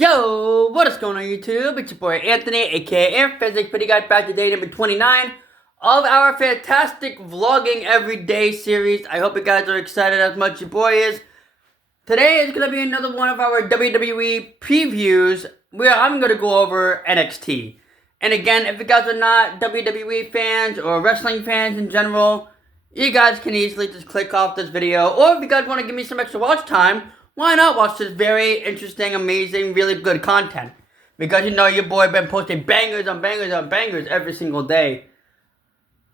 Yo, what is going on YouTube? It's your boy Anthony, aka Air Physics Pretty Guy, back to day number 29 of our fantastic vlogging everyday series. I hope you guys are excited as much as your boy is. Today is going to be another one of our WWE previews where I'm going to go over NXT. And again, if you guys are not WWE fans or wrestling fans in general, you guys can easily just click off this video. Or if you guys want to give me some extra watch time, why not watch this very interesting, amazing, really good content? Because you know your boy been posting bangers on bangers on bangers every single day.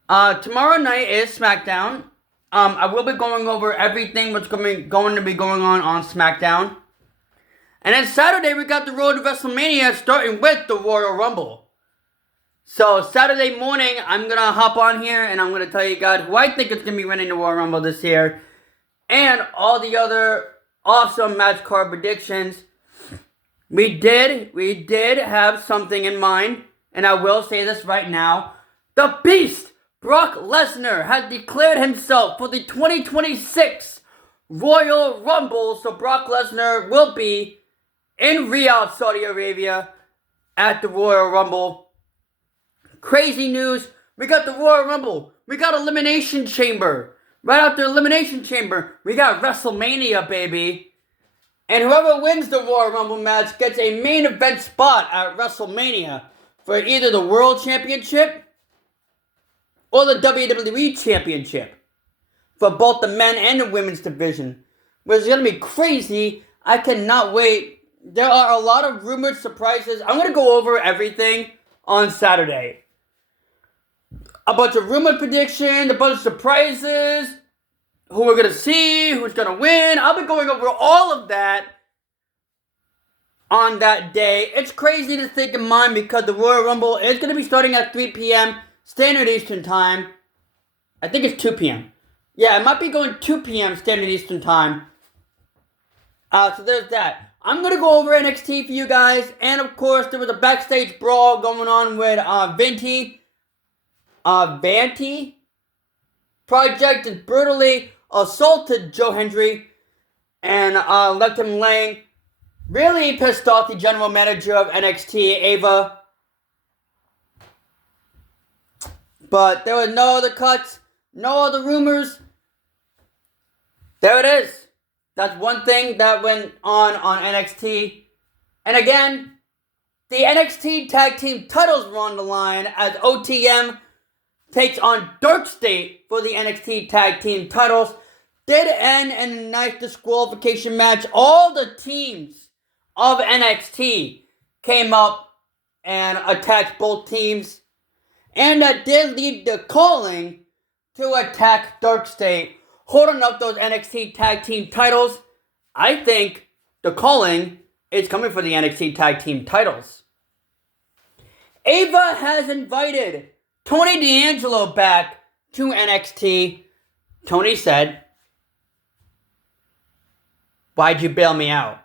Tomorrow night is SmackDown. I will be going over everything what's going to be going on SmackDown. And then Saturday we got the road to WrestleMania starting with the Royal Rumble. So Saturday morning I'm going to hop on here and I'm going to tell you guys who I think is going to be winning the Royal Rumble this year. And all the other awesome match card predictions. We did have something in mind, and I will say this right now. The Beast, Brock Lesnar, has declared himself for the 2026 Royal Rumble, so Brock Lesnar will be in Riyadh, Saudi Arabia, at the Royal Rumble. Crazy news, we got the Royal Rumble, we got Elimination Chamber. Right after Elimination Chamber, we got WrestleMania, baby. And whoever wins the Royal Rumble match gets a main event spot at WrestleMania for either the World Championship or the WWE Championship for both the men and the women's division, which is going to be crazy. I cannot wait. There are a lot of rumored surprises. I'm going to go over everything on Saturday. A bunch of rumor predictions, a bunch of surprises, who we're going to see, who's going to win. I'll be going over all of that on that day. It's crazy to think in mind because the Royal Rumble is going to be starting at 3 p.m. Standard Eastern Time. I think it's 2 p.m. Yeah, it might be going 2 p.m. Standard Eastern Time. So there's that. I'm going to go over NXT for you guys. And of course, there was a backstage brawl going on with Vanty Project has brutally assaulted Joe Hendry and left him laying. Really pissed off the general manager of NXT, Ava. But there were no other cuts, no other rumors. There it is. That's one thing that went on NXT. And again, the NXT Tag Team titles were on the line as OTM takes on Dark State for the NXT Tag Team titles. Did end in a nice disqualification match. All the teams of NXT came up and attacked both teams. And that did lead to Calling to attack Dark State, holding up those NXT Tag Team titles. I think the Calling is coming for the NXT Tag Team titles. Ava has invited Tony D'Angelo back to NXT. Tony said, "Why'd you bail me out?"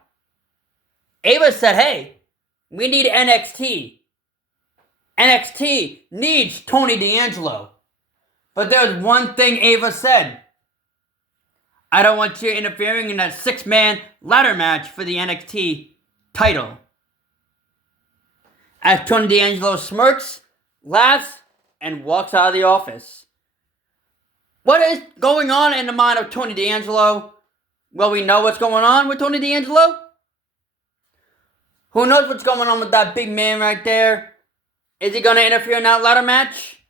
Ava said, "Hey, we need NXT. NXT needs Tony D'Angelo." But there's one thing Ava said. "I don't want you interfering in that 6-man ladder match for the NXT title." As Tony D'Angelo smirks, laughs, and walks out of the office. What is going on in the mind of Tony D'Angelo? Well, we know what's going on with Tony D'Angelo. Who knows what's going on with that big man right there? Is he going to interfere in that ladder match?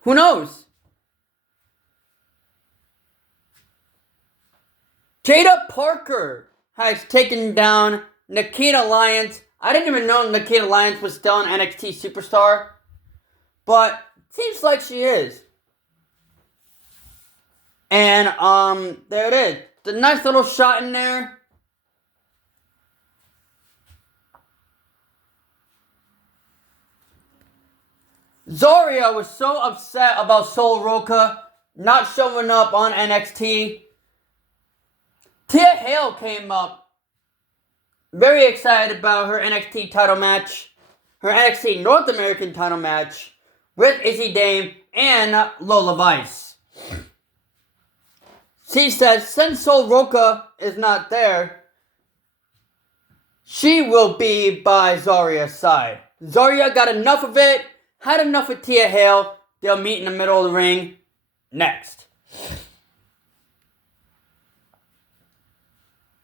Who knows? Jada Parker has taken down Nikita Lyons. I didn't even know Nikita Lyons was still an NXT superstar. But seems like she is. And there it is. It's a nice little shot in there. Zarya was so upset about Sol Roca not showing up on NXT. Tia Hale came up. Very excited about her NXT title match. Her NXT North American title match with Izzy Dame and Lola Vice. she says since Sol Roca is not there, she will be by Zaria's side. Zaria got enough of it, had enough of Tia Hale. They'll meet in the middle of the ring next.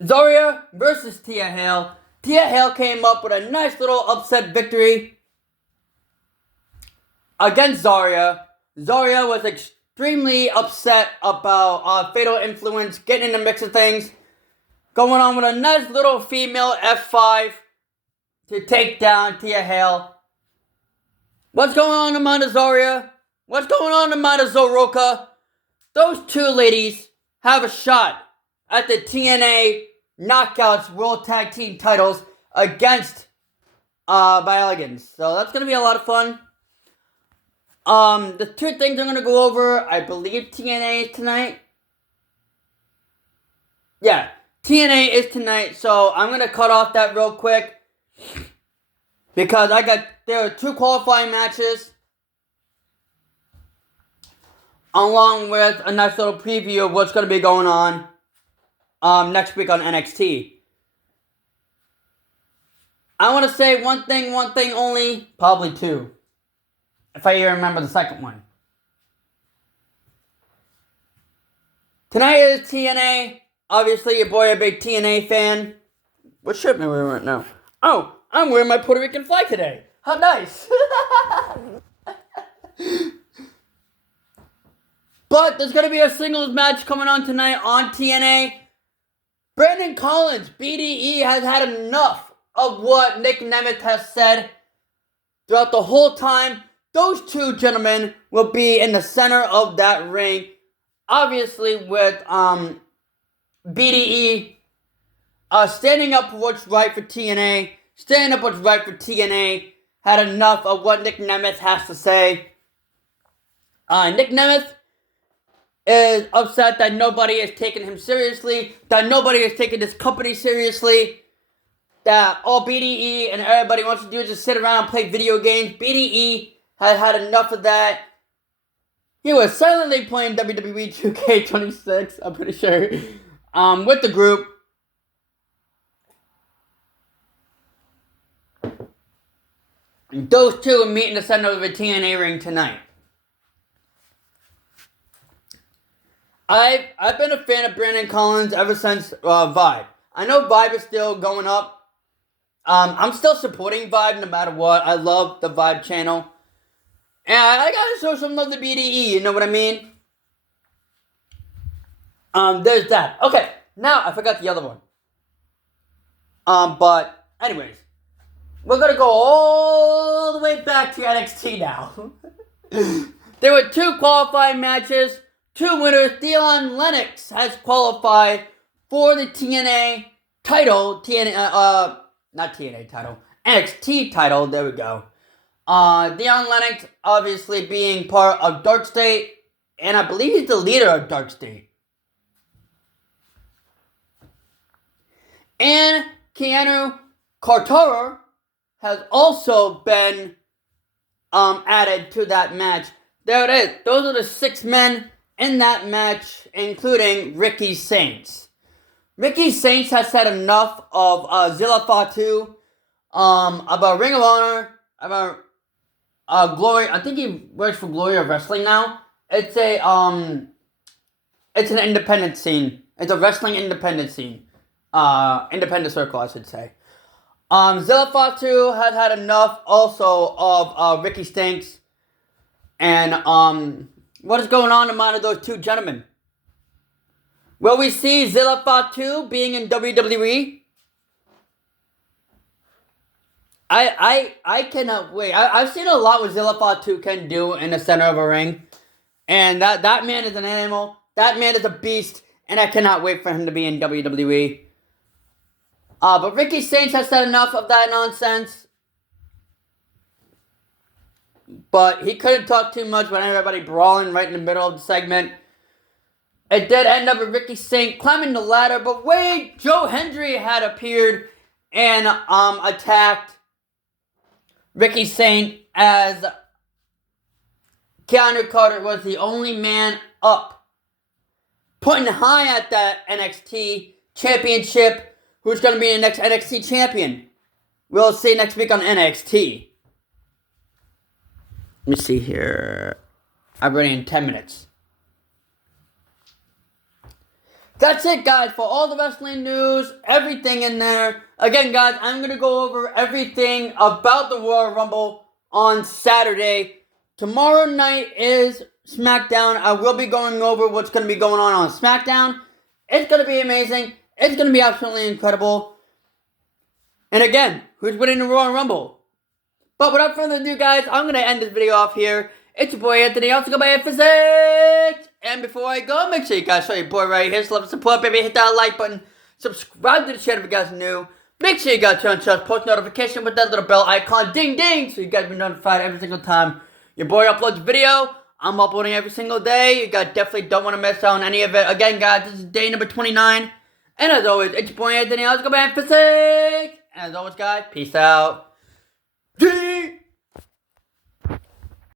Zaria versus Tia Hale. Tia Hale came up with a nice little upset victory against Zaria. Zaria was extremely upset about Fatal Influence getting in the mix of things. Going on with a nice little female F5 to take down Tia Hale. What's going on in the mind of Zaria? What's going on in the mind of Sol Roca? Those two ladies have a shot at the TNA Knockouts World Tag Team titles against Biolegans. So that's going to be a lot of fun. The two things I'm going to go over, I believe TNA is tonight. Yeah, TNA is tonight, so I'm going to cut off that real quick. Because there are 2 qualifying matches. Along with a nice little preview of what's going to be going on next week on NXT. I want to say one thing only, probably 2. If I even remember the second one. Tonight is TNA. Obviously, your boy a big TNA fan. What shirt am I wearing right now? Oh, I'm wearing my Puerto Rican flag today. How nice. But there's going to be a singles match coming on tonight on TNA. Brandon Collins, BDE, has had enough of what Nick Nemeth has said throughout the whole time. Those two gentlemen will be in the center of that ring. Obviously with BDE standing up for what's right for TNA. Standing up for what's right for TNA. Had enough of what Nick Nemeth has to say. Nick Nemeth is upset that nobody is taking him seriously. That nobody is taking this company seriously. That all BDE and everybody wants to do is just sit around and play video games. BDE has had enough of that. He was silently playing WWE 2K26, I'm pretty sure, with the group. And those two will meet in the center of the TNA ring tonight. I've been a fan of Brandon Collins ever since Vibe. I know Vibe is still going up. I'm still supporting Vibe no matter what. I love the Vibe channel. And I gotta show some love to BDE, you know what I mean? There's that. Okay, now I forgot the other one. But anyways, we're gonna go all the way back to NXT now. There were 2 qualifying matches, 2 winners. Dion Lennox has qualified for the TNA title, not TNA title, NXT title, there we go. Dion Lennox obviously being part of Dark State, and I believe he's the leader of Dark State. And Keanu Carter has also been added to that match. There it is. Those are the 6 men in that match, including Ricky Saints. Ricky Saints has said enough of Zilla Fatu, about Ring of Honor, about Glory. I think he works for Glory of Wrestling now. It's an independent scene. It's a wrestling independent scene. Independent circle, I should say. Zilla Fatu has had enough also of Ricky Stinks. And what is going on in the mind of those 2 gentlemen? Will we see Zilla Fatu being in WWE? I cannot wait. I've seen a lot what Zilla Fatu can do in the center of a ring. And that man is an animal. That man is a beast. And I cannot wait for him to be in WWE. But Ricky Saints has said enough of that nonsense. But he couldn't talk too much when everybody brawling right in the middle of the segment. It did end up with Ricky Saints climbing the ladder. But wait, Joe Hendry had appeared and attacked Ricky Saints as Keanu Carter was the only man up putting high at that NXT championship. Who's going to be the next NXT champion? We'll see next week on NXT. Let me see here. I'm running in 10 minutes. That's it, guys, for all the wrestling news, everything in there. Again, guys, I'm going to go over everything about the Royal Rumble on Saturday. Tomorrow night is SmackDown. I will be going over what's going to be going on SmackDown. It's going to be amazing. It's going to be absolutely incredible. And again, who's winning the Royal Rumble? But without further ado, guys, I'm going to end this video off here. It's your boy Anthony, also go by Physics. And before I go, make sure you guys show your boy right here. So love and support, baby. Hit that like button. Subscribe to the channel if you guys are new. Make sure you guys turn on post notification with that little bell icon. Ding, ding. So you guys be notified every single time your boy uploads a video. I'm uploading every single day. You guys definitely don't want to miss out on any of it. Again, guys, this is day number 29. And as always, it's your boy Anthony. Also go by Physics. And as always, guys, peace out.